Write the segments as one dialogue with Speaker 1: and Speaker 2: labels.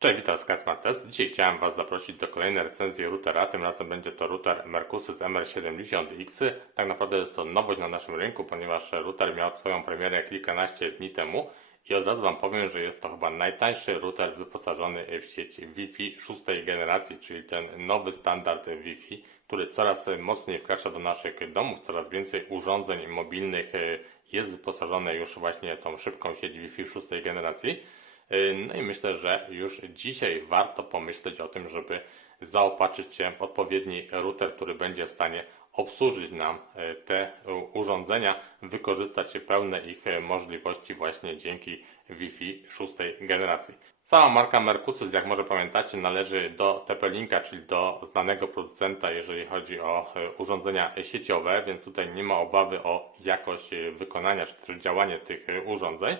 Speaker 1: Cześć, witam z Test. Dzisiaj chciałem Was zaprosić do kolejnej recenzji routera. Tym razem będzie to router Mercusys MR70X. Tak naprawdę jest to nowość na naszym rynku, ponieważ router miał swoją premierę kilkanaście dni temu i od razu Wam powiem, że jest to chyba najtańszy router wyposażony w sieć Wi-Fi szóstej generacji, czyli ten nowy standard Wi-Fi, który coraz mocniej wkracza do naszych domów, coraz więcej urządzeń mobilnych jest wyposażone już właśnie tą szybką sieć Wi-Fi szóstej generacji. No i myślę, że już dzisiaj warto pomyśleć o tym, żeby zaopatrzyć się w odpowiedni router, który będzie w stanie obsłużyć nam e, te urządzenia, wykorzystać pełne ich e, możliwości właśnie dzięki Wi-Fi szóstej generacji. Sama marka Mercusys, jak może pamiętacie, należy do TP-Linka, czyli do znanego producenta, jeżeli chodzi o e, urządzenia sieciowe, więc tutaj nie ma obawy o jakość wykonania czy też działanie tych urządzeń.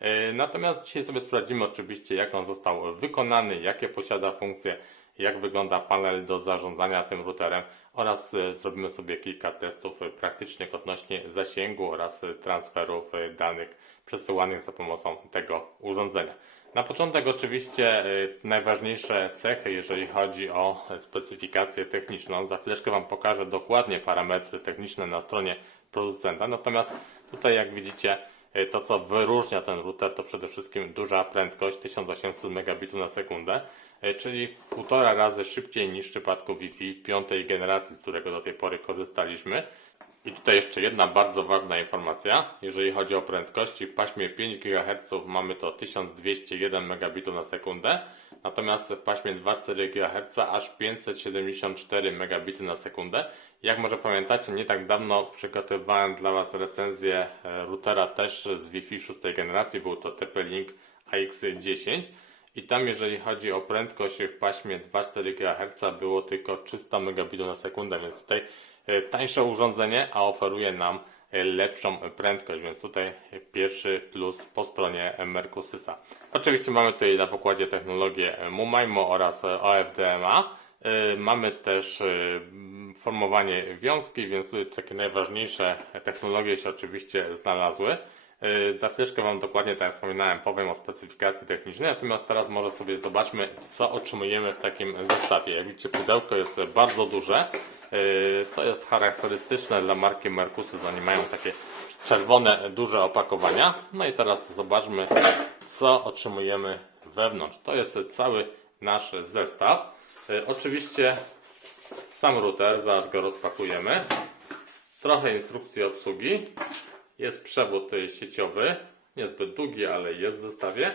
Speaker 1: E, Natomiast dzisiaj sobie sprawdzimy oczywiście, jak on został wykonany, jakie posiada funkcje, jak wygląda panel do zarządzania tym routerem oraz e, zrobimy sobie kilka testów e, praktycznie odnośnie zasięgu oraz transferów danych przesyłanych za pomocą tego urządzenia. Na początek oczywiście najważniejsze cechy, jeżeli chodzi o specyfikację techniczną. Za chwileczkę Wam pokażę dokładnie parametry techniczne na stronie producenta. Natomiast tutaj jak widzicie To, co wyróżnia ten router, to przede wszystkim duża prędkość 1800 megabitów na sekundę, e, czyli półtora razy szybciej niż w przypadku Wi-Fi piątej generacji, z którego do tej pory korzystaliśmy. I tutaj jeszcze jedna bardzo ważna informacja. Jeżeli chodzi o prędkości, w paśmie 5 GHz mamy to 1201 megabitów na sekundę, natomiast w paśmie 2,4 GHz aż 574 megabity na sekundę. Jak może pamiętacie, nie tak dawno przygotowywałem dla Was recenzję e, routera też z Wi-Fi 6 generacji, był to TP-Link AX10 i tam jeżeli chodzi o prędkość w paśmie 2,4 GHz było tylko 300 megabitów na sekundę, więc tutaj e, tańsze urządzenie, a oferuje nam e, lepszą prędkość, więc tutaj pierwszy plus po stronie Mercusysa. Oczywiście mamy tutaj na pokładzie technologię MUMAIMO oraz OFDMA. E, Mamy też formowanie wiązki, więc tutaj takie najważniejsze technologie się oczywiście znalazły. E, Za chwileczkę Wam dokładnie, tak jak wspominałem, powiem o specyfikacji technicznej, natomiast teraz może sobie zobaczmy, co otrzymujemy w takim zestawie. Jak widzicie, pudełko jest bardzo duże. E, To jest charakterystyczne dla marki Mercusys, oni mają takie czerwone, duże opakowania. No i teraz zobaczmy, co otrzymujemy wewnątrz. To jest cały nasz zestaw. E, Oczywiście sam router, zaraz go rozpakujemy. Trochę instrukcji obsługi. Jest przewód y, sieciowy, niezbyt długi, ale jest w zestawie.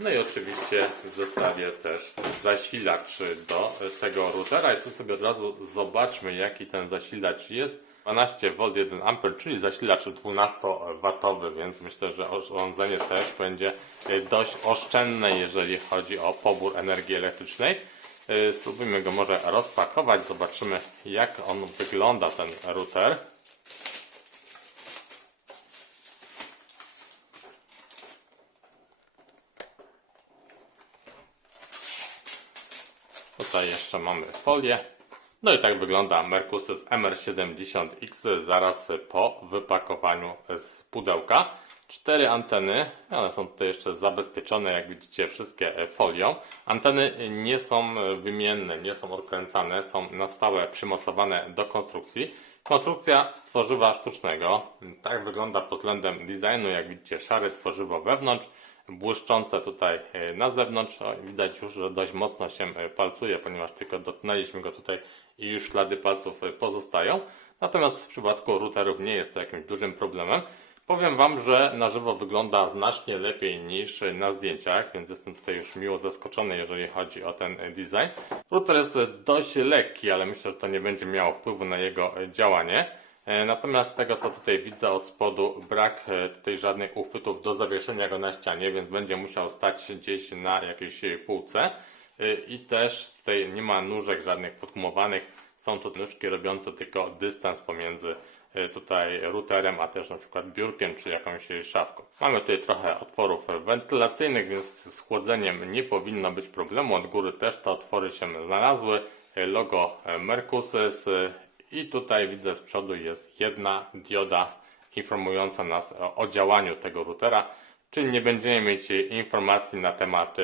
Speaker 1: No i oczywiście w zestawie też zasilacz do y, tego routera. I tu sobie od razu zobaczmy, jaki ten zasilacz jest. 12V 1 A, czyli zasilacz 12W, więc myślę, że urządzenie też będzie y, dość oszczędne, jeżeli chodzi o pobór energii elektrycznej. Y, Spróbujmy go może rozpakować, zobaczymy jak on wygląda ten router. Tutaj jeszcze mamy folię. No i tak wygląda Mercusys MR70X zaraz po wypakowaniu z pudełka. Cztery anteny, one są tutaj jeszcze zabezpieczone, jak widzicie, wszystkie folią. Anteny nie są wymienne, nie są odkręcane, są na stałe przymocowane do konstrukcji. Konstrukcja z tworzywa sztucznego. Tak wygląda pod względem designu, jak widzicie, szare tworzywo wewnątrz, błyszczące tutaj e, na zewnątrz. Widać już, że dość mocno się e, palcuje, ponieważ tylko dotknęliśmy go tutaj i już ślady palców e, pozostają. Natomiast w przypadku routerów nie jest to jakimś dużym problemem. Powiem Wam, że na żywo wygląda znacznie lepiej niż na zdjęciach, więc jestem tutaj już miło zaskoczony, jeżeli chodzi o ten design. Router jest dość lekki, ale myślę, że to nie będzie miało wpływu na jego działanie. E, Natomiast z tego co tutaj widzę od spodu brak e, tutaj żadnych uchwytów do zawieszenia go na ścianie, więc będzie musiał stać gdzieś na jakiejś półce. E, I też tutaj nie ma nóżek żadnych podgumowanych. Są to nóżki robiące tylko dystans pomiędzy tutaj routerem, a też na przykład biurkiem czy jakąś szafką. Mamy tutaj trochę otworów wentylacyjnych, więc z chłodzeniem nie powinno być problemu. Od góry też te otwory się znalazły. E, Logo Mercusys e, i tutaj widzę z przodu jest jedna dioda informująca nas o, działaniu tego routera, czyli nie będziemy mieć informacji na temat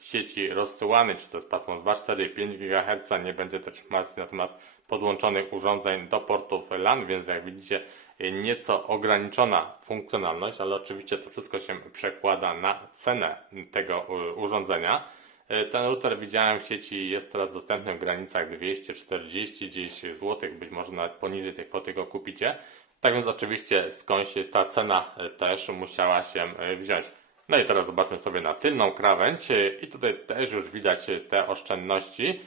Speaker 1: sieci rozsyłanej, czy to jest pasmo 2,4,5 GHz, nie będzie też informacji na temat podłączonych urządzeń do portów LAN, więc jak widzicie nieco ograniczona funkcjonalność, ale oczywiście to wszystko się przekłada na cenę tego y, urządzenia. Y, Ten router widziałem w sieci jest teraz dostępny w granicach 240 gdzieś złotych, być może nawet poniżej tej kwoty go kupicie. Tak więc oczywiście skądś ta cena y, też musiała się wziąć. No i teraz zobaczmy sobie na tylną krawędź i tutaj też już widać te oszczędności,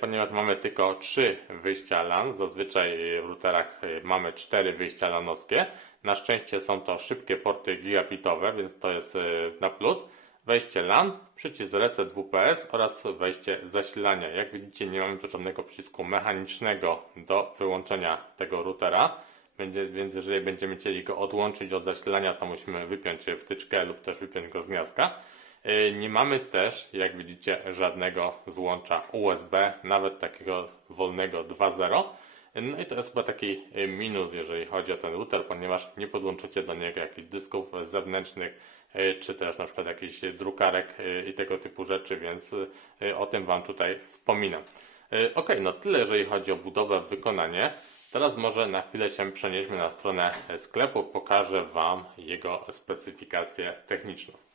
Speaker 1: ponieważ mamy tylko trzy wyjścia LAN. Zazwyczaj w routerach y, mamy cztery wyjścia LANowskie. Na szczęście są to szybkie porty gigabitowe, więc to jest na plus. Wejście LAN, przycisk Reset WPS oraz wejście zasilania. Jak widzicie nie mamy tu żadnego przycisku mechanicznego do wyłączenia tego routera. Będzie, więc jeżeli będziemy chcieli go odłączyć od zasilania, to musimy wypiąć wtyczkę lub też wypiąć go z gniazdka. Yy, Nie mamy też, jak widzicie, żadnego złącza USB, nawet takiego wolnego 2.0. No i to jest chyba taki yy, minus, jeżeli chodzi o ten router, ponieważ nie podłączycie do niego jakichś dysków zewnętrznych, yy, czy też na przykład jakichś drukarek i tego typu rzeczy, więc o tym Wam tutaj wspominam. Ok, no tyle jeżeli chodzi o budowę, wykonanie. Teraz może na chwilę się przenieśmy na stronę sklepu, pokażę Wam jego specyfikację techniczną.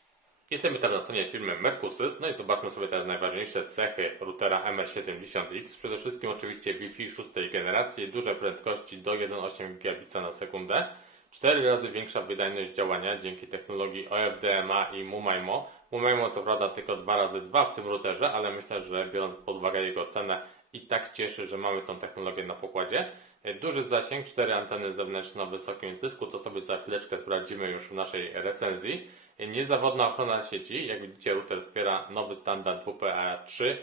Speaker 1: Jesteśmy teraz na stronie firmy Mercusys, no i zobaczmy sobie teraz najważniejsze cechy routera MR70X. Przede wszystkim oczywiście Wi-Fi szóstej generacji, duże prędkości do 1,8 gigabit na sekundę, 4 razy większa wydajność działania dzięki technologii OFDMA i MUMAIMO. MUMAIMO co prawda tylko 2 razy 2 w tym routerze, ale myślę, że biorąc pod uwagę jego cenę i tak cieszy, że mamy tą technologię na pokładzie. Duży zasięg, 4 anteny zewnętrzne o wysokim zysku, to sobie za chwileczkę sprawdzimy już w naszej recenzji. Niezawodna ochrona sieci, jak widzicie router wspiera nowy standard WPA3,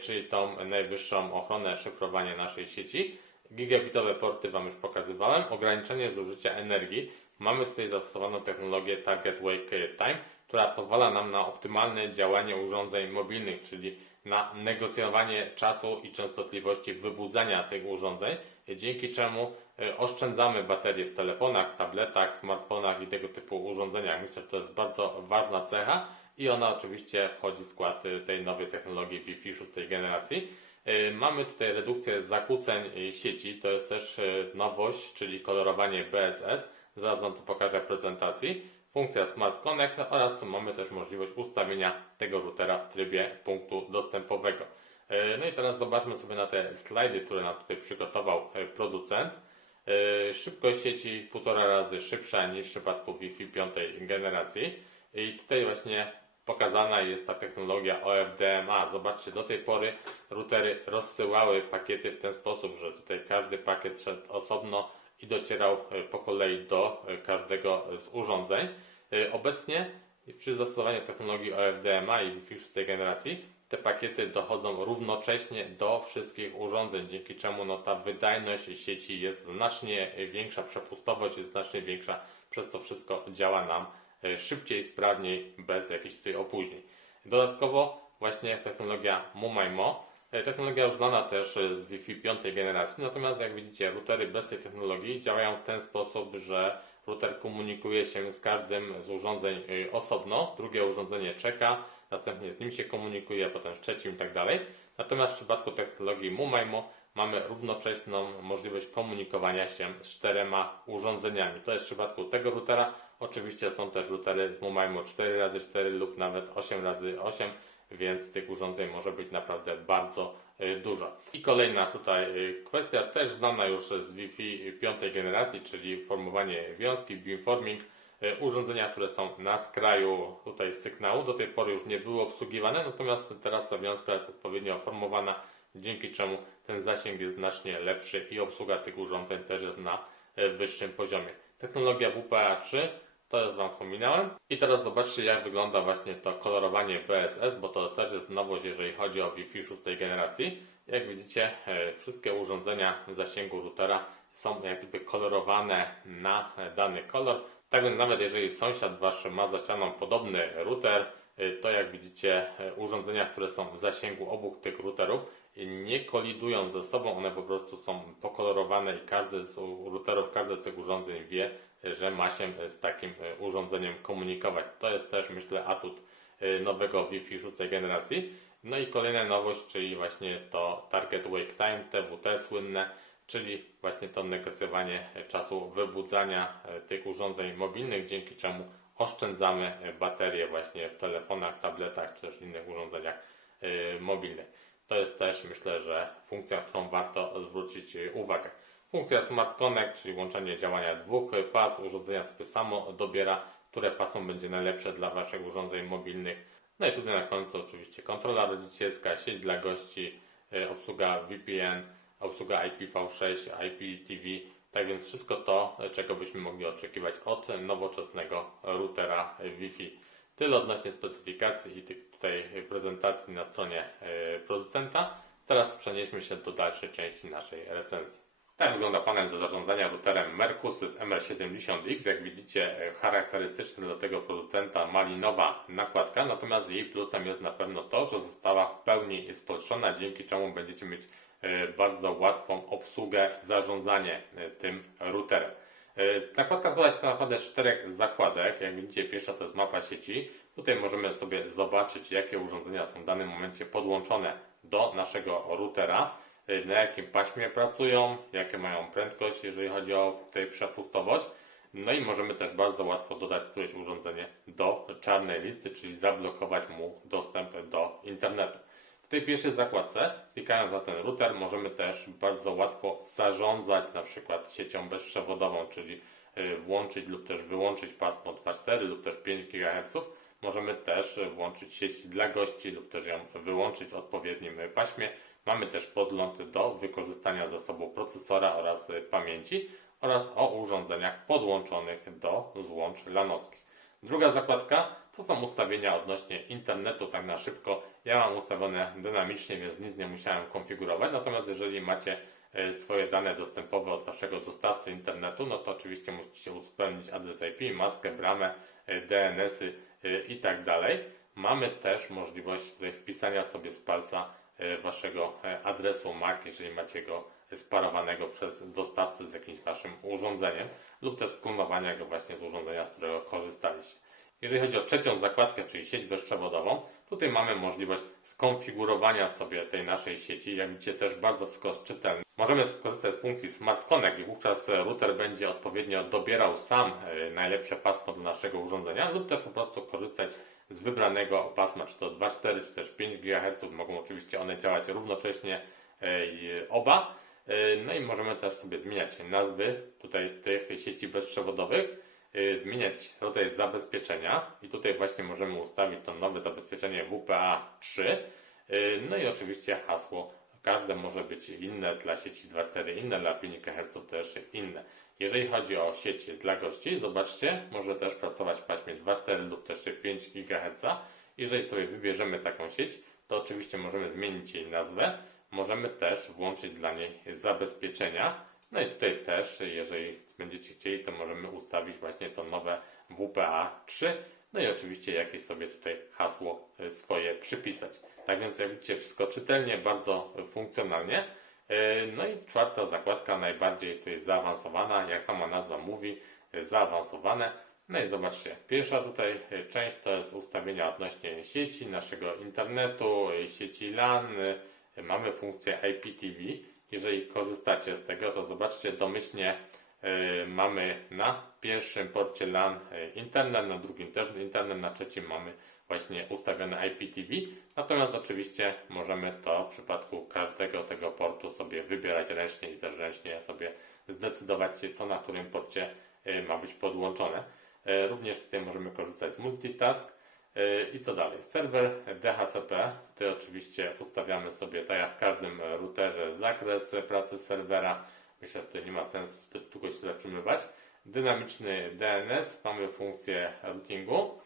Speaker 1: czyli tą najwyższą ochronę szyfrowania naszej sieci. Gigabitowe porty Wam już pokazywałem. Ograniczenie zużycia energii. Mamy tutaj zastosowaną technologię Target Wake Time, która pozwala nam na optymalne działanie urządzeń mobilnych, czyli na negocjowanie czasu i częstotliwości wybudzania tych urządzeń, dzięki czemu e, oszczędzamy baterie w telefonach, tabletach, smartfonach i tego typu urządzeniach. Myślę, że to jest bardzo ważna cecha i ona oczywiście wchodzi w skład e, tej nowej technologii Wi-Fi szóstej generacji. E, Mamy tutaj redukcję zakłóceń sieci, to jest też nowość, czyli kolorowanie BSS. Zaraz Wam to pokażę w prezentacji. Funkcja Smart Connect oraz mamy też możliwość ustawienia tego routera w trybie punktu dostępowego. E, No i teraz zobaczmy sobie na te slajdy, które nam tutaj przygotował e, producent. E, Szybkość sieci półtora razy szybsza niż w przypadku Wi-Fi piątej generacji. I tutaj właśnie pokazana jest ta technologia OFDMA. Zobaczcie, do tej pory routery rozsyłały pakiety w ten sposób, że tutaj każdy pakiet szedł osobno i docierał po kolei do każdego z urządzeń. Obecnie przy zastosowaniu technologii OFDMA i Wi-Fi szóstej generacji te pakiety dochodzą równocześnie do wszystkich urządzeń, dzięki czemu no, ta wydajność sieci jest znacznie większa, przepustowość jest znacznie większa, przez to wszystko działa nam e, szybciej, sprawniej, bez jakichś tutaj opóźnień. Dodatkowo właśnie technologia MUMAIMO, e, technologia już znana też e, z Wi-Fi piątej generacji, natomiast jak widzicie routery bez tej technologii działają w ten sposób, że router komunikuje się z każdym z urządzeń osobno, drugie urządzenie czeka, następnie z nim się komunikuje, potem z trzecim i tak dalej. Natomiast w przypadku technologii MUMAIMO mamy równoczesną możliwość komunikowania się z czterema urządzeniami. To jest w przypadku tego routera. Oczywiście są też routery z MUMAIMO 4x4 lub nawet 8x8, więc tych urządzeń może być naprawdę bardzo y, dużo. I kolejna tutaj y, kwestia, też znana już z Wi-Fi piątej generacji, czyli formowanie wiązki, beamforming. Y, Urządzenia, które są na skraju tutaj sygnału, do tej pory już nie były obsługiwane, natomiast teraz ta wiązka jest odpowiednio formowana, dzięki czemu ten zasięg jest znacznie lepszy i obsługa tych urządzeń też jest na y, wyższym poziomie. Technologia WPA3 to już Wam wspominałem. I teraz zobaczcie, jak wygląda właśnie to kolorowanie BSS, bo to też jest nowość, jeżeli chodzi o Wi-Fi szóstej generacji. Jak widzicie, e, wszystkie urządzenia zasięgu routera są jak gdyby kolorowane na e, dany kolor. Tak więc nawet jeżeli sąsiad Wasz ma zacianą podobny router, e, to jak widzicie, e, urządzenia, które są w zasięgu obu tych routerów, e, nie kolidują ze sobą, one po prostu są pokolorowane i każdy z routerów, każde z tych urządzeń wie, że ma się z takim urządzeniem komunikować. To jest też myślę atut y, nowego Wi-Fi szóstej generacji. No i kolejna nowość, czyli właśnie to Target Wake Time, TWT słynne, czyli właśnie to negocjowanie czasu wybudzania e, tych urządzeń mobilnych, dzięki czemu oszczędzamy e, baterie właśnie w telefonach, tabletach czy też innych urządzeniach e, mobilnych. To jest też myślę, że funkcja, którą warto zwrócić uwagę. Funkcja Smart Connect, czyli łączenie działania dwóch pas, urządzenia sobie samo dobiera, które pasmo będzie najlepsze dla Waszych urządzeń mobilnych. No i tutaj na końcu oczywiście kontrola rodzicielska, sieć dla gości, obsługa VPN, obsługa IPv6, IPTV, tak więc wszystko to, czego byśmy mogli oczekiwać od nowoczesnego routera Wi-Fi. Tyle odnośnie specyfikacji i tych tutaj prezentacji na stronie e, producenta. Teraz przenieśmy się do dalszej części naszej recenzji. Tak wygląda panel do zarządzania routerem Mercusys MR70X. Jak widzicie, e, charakterystyczny dla tego producenta malinowa nakładka, natomiast jej plusem jest na pewno to, że została w pełni spolszczona, dzięki czemu będziecie mieć bardzo łatwą obsługę, zarządzanie e, tym routerem. E, Nakładka składa się tak naprawdę z czterech zakładek. Jak widzicie, pierwsza to jest mapa sieci. Tutaj możemy sobie zobaczyć, jakie urządzenia są w danym momencie podłączone do naszego routera, e, na jakim paśmie pracują, jakie mają prędkość, jeżeli chodzi o tutaj przepustowość. No i możemy też bardzo łatwo dodać któreś urządzenie do czarnej listy, czyli zablokować mu dostęp do internetu. Tej pierwszej zakładce, klikając na ten router, możemy też bardzo łatwo zarządzać na przykład siecią bezprzewodową, czyli y, włączyć lub też wyłączyć pasmo 2.4 lub też 5 GHz. Możemy też y, włączyć sieć dla gości lub też ją wyłączyć w odpowiednim y, paśmie. Mamy też podgląd do wykorzystania zasobu procesora oraz pamięci oraz o urządzeniach podłączonych do złącz lanowskich. Druga zakładka to są ustawienia odnośnie internetu, tak na szybko. Ja mam ustawione dynamicznie, więc nic nie musiałem konfigurować. Natomiast jeżeli macie e, swoje dane dostępowe od waszego dostawcy internetu, no to oczywiście musicie uzupełnić adres IP, maskę, bramę, e, DNS-y e, i tak dalej. Mamy też możliwość wpisania sobie z palca waszego adresu MAC, jeżeli macie go sparowanego przez dostawcę z jakimś waszym urządzeniem lub też sklonowania go właśnie z urządzenia, z którego korzystaliście. Jeżeli chodzi o trzecią zakładkę, czyli sieć bezprzewodową, tutaj mamy możliwość skonfigurowania sobie tej naszej sieci. Jak widzicie, też bardzo czytelne. Możemy skorzystać z funkcji Smart Connect i wówczas router będzie odpowiednio dobierał sam e, najlepsze pasmo do naszego urządzenia lub też po prostu korzystać z wybranego pasma, czy to 2.4, czy też 5 GHz. Mogą oczywiście one działać równocześnie e, oba. E, No i możemy też sobie zmieniać nazwy tutaj tych sieci bezprzewodowych, zmieniać rodzaj zabezpieczenia i tutaj właśnie możemy ustawić to nowe zabezpieczenie WPA3. E, No i oczywiście hasło. Każde może być inne dla sieci 2.4, inne dla 5 GHz też inne. Jeżeli chodzi o sieć dla gości, zobaczcie, może też pracować w paśmie 2.4 lub też 5 GHz. Jeżeli sobie wybierzemy taką sieć, to oczywiście możemy zmienić jej nazwę. Możemy też włączyć dla niej zabezpieczenia. No i tutaj też, jeżeli będziecie chcieli, to możemy ustawić właśnie to nowe WPA3. No i oczywiście jakieś sobie tutaj hasło y, swoje przypisać. Tak więc jak widzicie, wszystko czytelnie, bardzo funkcjonalnie. Y, No i czwarta zakładka, najbardziej tutaj zaawansowana, jak sama nazwa mówi, y, zaawansowane. No i zobaczcie, pierwsza tutaj część to jest ustawienia odnośnie sieci, naszego internetu, sieci LAN, mamy funkcję IPTV. Jeżeli korzystacie z tego, to zobaczcie, domyślnie y, mamy na pierwszym porcie LAN y, internet, na drugim też internet, na trzecim mamy właśnie ustawione IPTV. Natomiast oczywiście możemy to w przypadku każdego tego portu sobie wybierać ręcznie i też ręcznie sobie zdecydować, co na którym porcie y, ma być podłączone. Również tutaj możemy korzystać z multitask. Y, I co dalej? Serwer DHCP. Tutaj oczywiście ustawiamy sobie, tak jak w każdym routerze, zakres pracy serwera. Myślę, że tutaj nie ma sensu zbyt długo się zatrzymywać. Dynamiczny DNS, mamy funkcję routingu,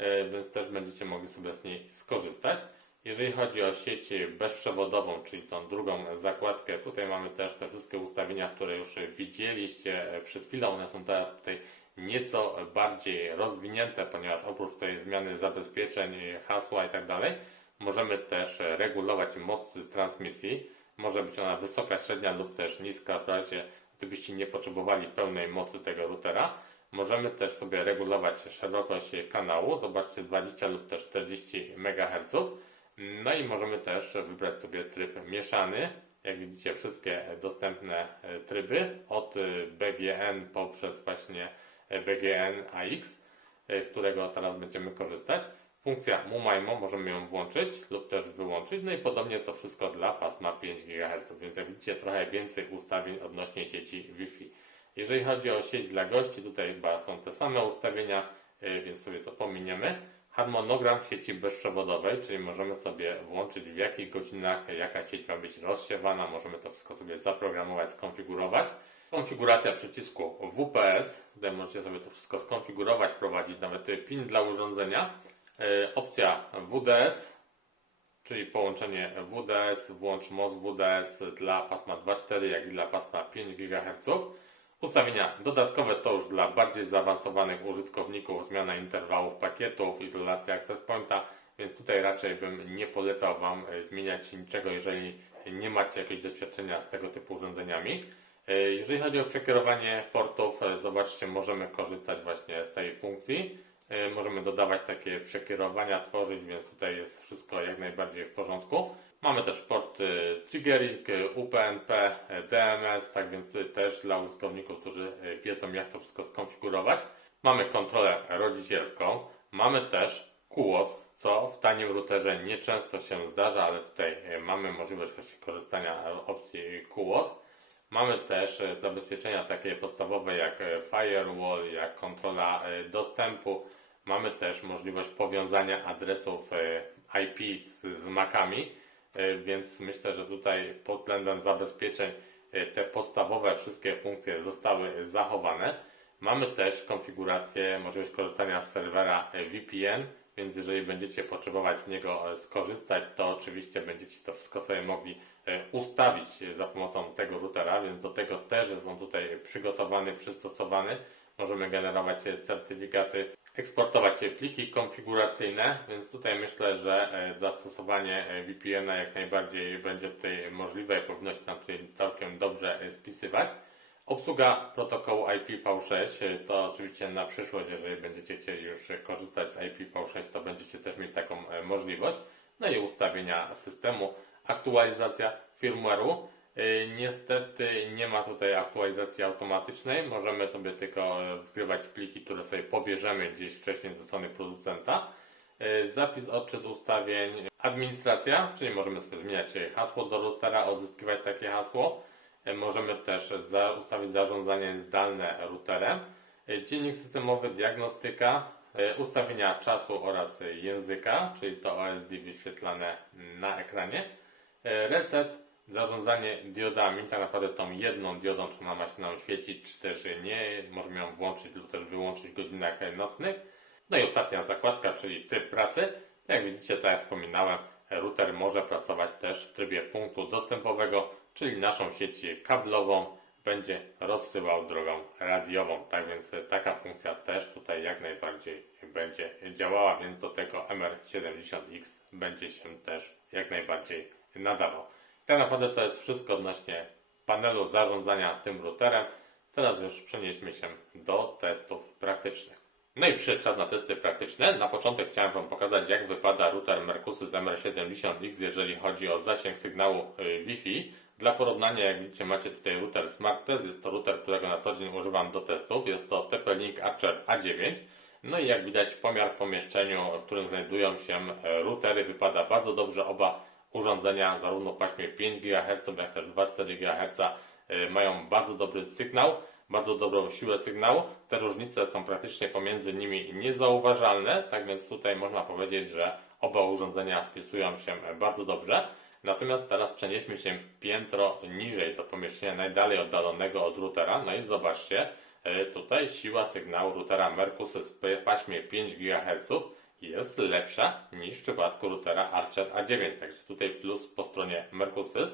Speaker 1: y, więc też będziecie mogli sobie z niej skorzystać. Jeżeli chodzi o sieć bezprzewodową, czyli tą drugą zakładkę, tutaj mamy też te wszystkie ustawienia, które już widzieliście przed chwilą. One są teraz tutaj nieco bardziej rozwinięte, ponieważ oprócz tej zmiany zabezpieczeń, hasła i tak możemy też regulować moc transmisji. Może być ona wysoka, średnia lub też niska w razie gdybyście nie potrzebowali pełnej mocy tego routera. Możemy też sobie regulować szerokość kanału, zobaczcie 20 lub też 40 MHz. No i możemy też wybrać sobie tryb mieszany. Jak widzicie, wszystkie dostępne tryby od BGN poprzez właśnie BGN AX, e, z którego teraz będziemy korzystać. Funkcja MuMaimo możemy ją włączyć lub też wyłączyć. No i podobnie to wszystko dla pasma 5 GHz, więc jak widzicie, trochę więcej ustawień odnośnie sieci Wi-Fi. Jeżeli chodzi o sieć dla gości, tutaj chyba są te same ustawienia, y, więc sobie to pominiemy. Harmonogram sieci bezprzewodowej, czyli możemy sobie włączyć w jakich godzinach jaka sieć ma być rozsiewana, możemy to wszystko sobie zaprogramować, skonfigurować. Konfiguracja przycisku WPS, tutaj możecie sobie to wszystko skonfigurować, wprowadzić nawet PIN dla urządzenia. Y, Opcja WDS, czyli połączenie WDS, włącz MOS WDS dla pasma 2.4, jak i dla pasma 5 GHz. Ustawienia dodatkowe to już dla bardziej zaawansowanych użytkowników, zmiana interwałów pakietów, izolacja access pointa, więc tutaj raczej bym nie polecał Wam e, zmieniać niczego, jeżeli nie macie jakiegoś doświadczenia z tego typu urządzeniami. E, Jeżeli chodzi o przekierowanie portów, e, zobaczcie, możemy korzystać właśnie z tej funkcji. E, Możemy dodawać takie przekierowania, tworzyć, więc tutaj jest wszystko jak najbardziej w porządku. Mamy też port triggering, UPnP, DMS, tak więc tutaj też dla użytkowników, którzy wiedzą jak to wszystko skonfigurować. Mamy kontrolę rodzicielską, mamy też QoS, co w tanim routerze nieczęsto się zdarza, ale tutaj mamy możliwość właśnie korzystania opcji QoS. Mamy też e, zabezpieczenia takie podstawowe jak e, firewall, jak kontrola e, dostępu. Mamy też możliwość powiązania adresów IP z, z Macami, więc myślę, że tutaj pod względem zabezpieczeń te podstawowe wszystkie funkcje zostały zachowane. Mamy też konfigurację, możliwość korzystania z serwera VPN, więc jeżeli będziecie potrzebować z niego skorzystać, to oczywiście będziecie to wszystko sobie mogli ustawić e, za pomocą tego routera, więc do tego też jest on tutaj przygotowany, przystosowany. Możemy generować e, certyfikaty, eksportować e, pliki konfiguracyjne, więc tutaj myślę, że zastosowanie VPN-a jak najbardziej będzie tutaj możliwe i powinno się nam tutaj całkiem dobrze spisywać. Obsługa protokołu IPv6 e, to oczywiście na przyszłość, jeżeli będziecie chcieli już korzystać z IPv6, to będziecie też mieć taką możliwość. No i ustawienia systemu, aktualizacja firmware'u. E, Niestety nie ma tutaj aktualizacji automatycznej. Możemy sobie tylko e, wgrywać pliki, które sobie pobierzemy gdzieś wcześniej ze strony producenta. E, Zapis, odczyt ustawień, administracja, czyli możemy sobie zmieniać e, hasło do routera, odzyskiwać takie hasło. E, Możemy też za, ustawić zarządzanie zdalne routerem. Dziennik systemowy, diagnostyka, ustawienia czasu oraz języka, czyli to OSD wyświetlane na ekranie. E, Reset, zarządzanie diodami, tak naprawdę tą jedną diodą, czy ona ma się nam świecić, czy też nie. Możemy ją włączyć lub też wyłączyć w godzinach nocnych. No i ostatnia zakładka, czyli typ pracy. Jak widzicie, tak jak wspominałem, router może pracować też w trybie punktu dostępowego, czyli naszą sieć kablową będzie rozsyłał drogą radiową. Tak więc taka funkcja też tutaj jak najbardziej będzie działała, więc do tego MR70X będzie się też jak najbardziej nadawał. Tak naprawdę to jest wszystko odnośnie panelu zarządzania tym routerem. Teraz już przenieśmy się do testów praktycznych. No i przyszedł czas na testy praktyczne. Na początek chciałem Wam pokazać, jak wypada router Mercusys MR70X, jeżeli chodzi o zasięg sygnału y, Wi-Fi. Dla porównania, jak widzicie, macie tutaj router SmartTest. Jest to router, którego na co dzień używam do testów. Jest to TP-Link Archer A9. No i jak widać, pomiar w pomieszczeniu, w którym znajdują się e, routery, wypada bardzo dobrze. Oba urządzenia, zarówno w paśmie 5 GHz, jak też 2,4 GHz, y, mają bardzo dobry sygnał bardzo dobrą siłę sygnału. Te różnice są praktycznie pomiędzy nimi niezauważalne, tak więc tutaj można powiedzieć, że oba urządzenia spisują się bardzo dobrze. Natomiast teraz przenieśmy się piętro niżej do pomieszczenia najdalej oddalonego od routera. No i zobaczcie, e, tutaj siła sygnału routera Mercusys w paśmie 5 GHz jest lepsza niż w przypadku routera Archer A9. Także tutaj plus po stronie Mercusys.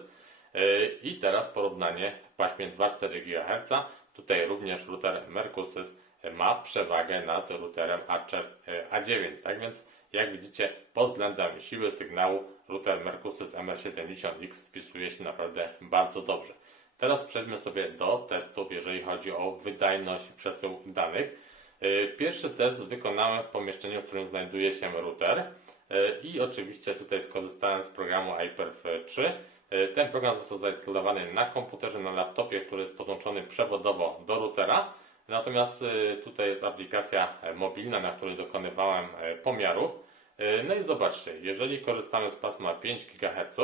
Speaker 1: E, I teraz porównanie w paśmie 2,4 GHz. Tutaj również router Mercusys ma przewagę nad routerem Archer e, A9. Tak więc, jak widzicie, pod względem siły sygnału router Mercusys MR70X spisuje się naprawdę bardzo dobrze. Teraz przejdźmy sobie do testów, jeżeli chodzi o wydajność przesyłu danych. E, Pierwszy test wykonałem w pomieszczeniu, w którym znajduje się router E, i oczywiście tutaj skorzystałem z programu iPerf 3. E, Ten program został zainstalowany na komputerze, na laptopie, który jest podłączony przewodowo do routera. Natomiast tutaj jest aplikacja mobilna, na której dokonywałem pomiarów. No i zobaczcie, jeżeli korzystamy z pasma 5 GHz,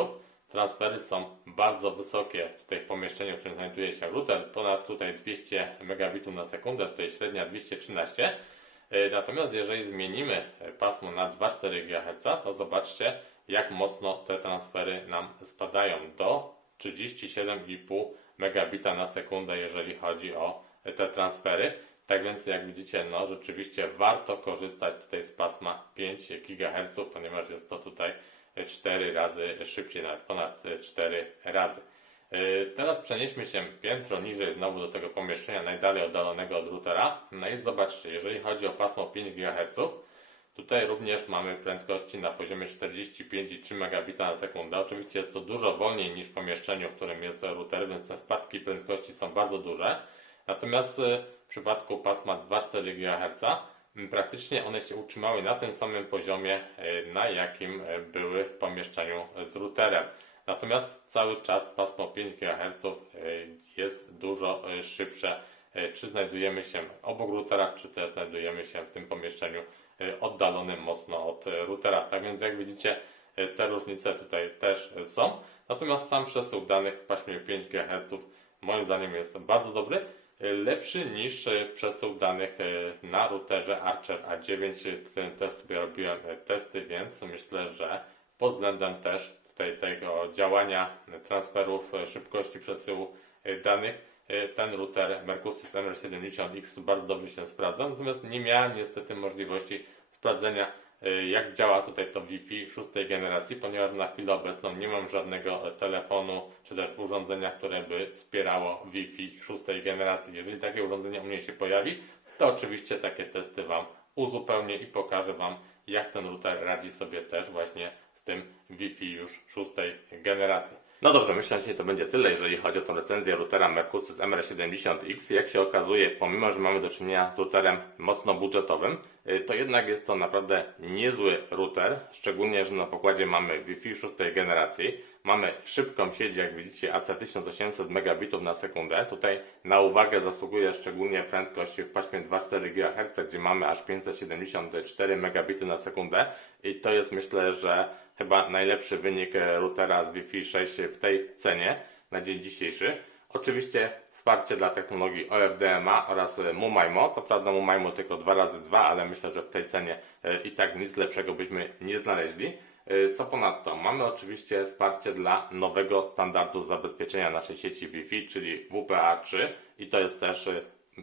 Speaker 1: transfery są bardzo wysokie tutaj w pomieszczeniu, w którym znajduje się router, ponad tutaj 200 megabitów na sekundę, tutaj średnia 213. E, Natomiast jeżeli zmienimy pasmo na 2,4 GHz, to zobaczcie jak mocno te transfery nam spadają do 37,5 megabita na sekundę, jeżeli chodzi o te transfery. Tak więc jak widzicie, no rzeczywiście warto korzystać tutaj z pasma 5 GHz, ponieważ jest to tutaj 4 razy szybciej, ponad 4 razy. Yy, Teraz przenieśmy się piętro niżej znowu do tego pomieszczenia najdalej oddalonego od routera. No i zobaczcie, jeżeli chodzi o pasmo 5 GHz, tutaj również mamy prędkości na poziomie 45,3 megabita na sekundę. Oczywiście jest to dużo wolniej niż w pomieszczeniu, w którym jest router, więc te spadki prędkości są bardzo duże. Natomiast yy, w przypadku pasma 2,4 GHz praktycznie one się utrzymały na tym samym poziomie, yy, na jakim yy, były w pomieszczeniu z routerem. Natomiast cały czas pasmo 5 GHz y, jest dużo szybsze, czy znajdujemy się obok routera, czy też znajdujemy się w tym pomieszczeniu oddalonym mocno od routera. Tak więc jak widzicie, te różnice tutaj też są. Natomiast sam przesył danych w paśmie 5 GHz moim zdaniem jest bardzo dobry. Lepszy niż y, przesył danych y, na routerze Archer A9, y, którym też sobie robiłem y, testy, więc myślę, że pod względem też tutaj tego działania transferów, szybkości przesyłu danych, ten router Mercosys MR70X bardzo dobrze się sprawdza. Natomiast nie miałem niestety możliwości sprawdzenia, jak działa tutaj to Wi-Fi szóstej generacji, ponieważ na chwilę obecną nie mam żadnego e, telefonu czy też urządzenia, które by wspierało Wi-Fi szóstej generacji. Jeżeli takie urządzenie u mnie się pojawi, to oczywiście takie testy Wam uzupełnię i pokażę Wam, jak ten router radzi sobie też właśnie z tym Wi-Fi już szóstej generacji. No dobrze, myślę, że to będzie tyle, jeżeli chodzi o tą recenzję routera Mercosys MR70X. Jak się okazuje, pomimo, że mamy do czynienia z routerem mocno budżetowym, to jednak jest to naprawdę niezły router, szczególnie, że na pokładzie mamy Wi-Fi szóstej generacji. Mamy szybką sieć, jak widzicie, AC 1800 megabitów na sekundę. Tutaj na uwagę zasługuje szczególnie prędkość w paśmie 2,4 GHz, gdzie mamy aż 574 megabity na sekundę. I to jest myślę, że chyba najlepszy wynik e, routera z Wi-Fi 6 w tej cenie na dzień dzisiejszy. Oczywiście wsparcie dla technologii OFDMA oraz e, MUMAIMO. Co prawda MUMAIMO tylko 2 razy 2 ale myślę, że w tej cenie e, i tak nic lepszego byśmy nie znaleźli. E, Co ponadto? Mamy oczywiście wsparcie dla nowego standardu zabezpieczenia naszej sieci Wi-Fi, czyli WPA3 i to jest też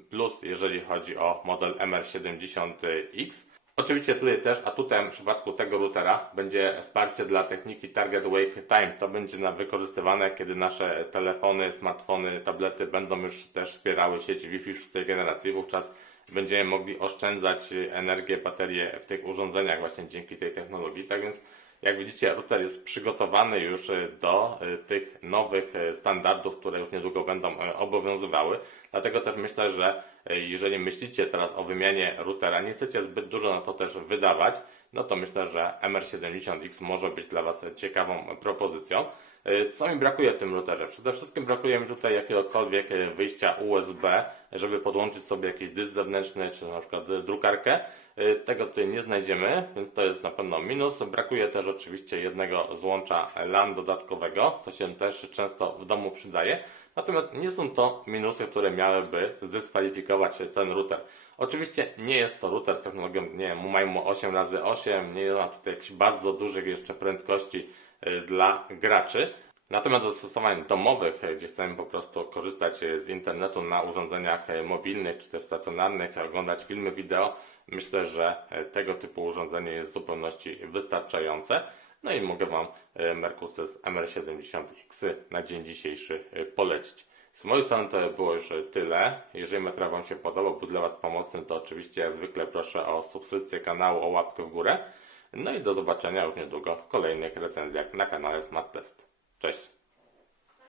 Speaker 1: plus, jeżeli chodzi o model MR70X. Oczywiście tutaj też atutem w przypadku tego routera będzie wsparcie dla techniki Target Wake Time. To będzie wykorzystywane, kiedy nasze telefony, smartfony, tablety będą już też wspierały sieć Wi-Fi szóstej generacji. Wówczas będziemy mogli oszczędzać energię, baterie w tych urządzeniach właśnie dzięki tej technologii. Tak więc jak widzicie, router jest przygotowany już e, do e, tych nowych e, standardów, które już niedługo będą obowiązywały. Dlatego też myślę, że jeżeli myślicie teraz o wymianie routera, nie chcecie zbyt dużo na to też wydawać, no to myślę, że MR70X może być dla Was ciekawą propozycją. Co mi brakuje w tym routerze? Przede wszystkim brakuje mi tutaj jakiegokolwiek wyjścia USB, żeby podłączyć sobie jakiś dysk zewnętrzny, czy na przykład drukarkę. E, Tego tutaj nie znajdziemy, więc to jest na pewno minus. Brakuje też oczywiście jednego złącza LAN dodatkowego. To się też często w domu przydaje. Natomiast nie są to minusy, które miałyby zdyskwalifikować ten router. Oczywiście nie jest to router z technologią, nie wiem, MUMAIMO 8x8, nie ma tutaj jakichś bardzo dużych jeszcze prędkości y, dla graczy. Natomiast do zastosowań domowych, y, gdzie chcemy po prostu korzystać z internetu na urządzeniach mobilnych czy też stacjonarnych, oglądać filmy wideo, myślę, że y, tego typu urządzenie jest w zupełności wystarczające. No i mogę Wam y, Mercosys MR70X na dzień dzisiejszy y, polecić. Z mojej strony to było już tyle. Jeżeli materiał Wam się podobał, był dla Was pomocny, to oczywiście jak zwykle proszę o subskrypcję kanału, o łapkę w górę. No i do zobaczenia już niedługo w kolejnych recenzjach na kanale Smart Test. Cześć!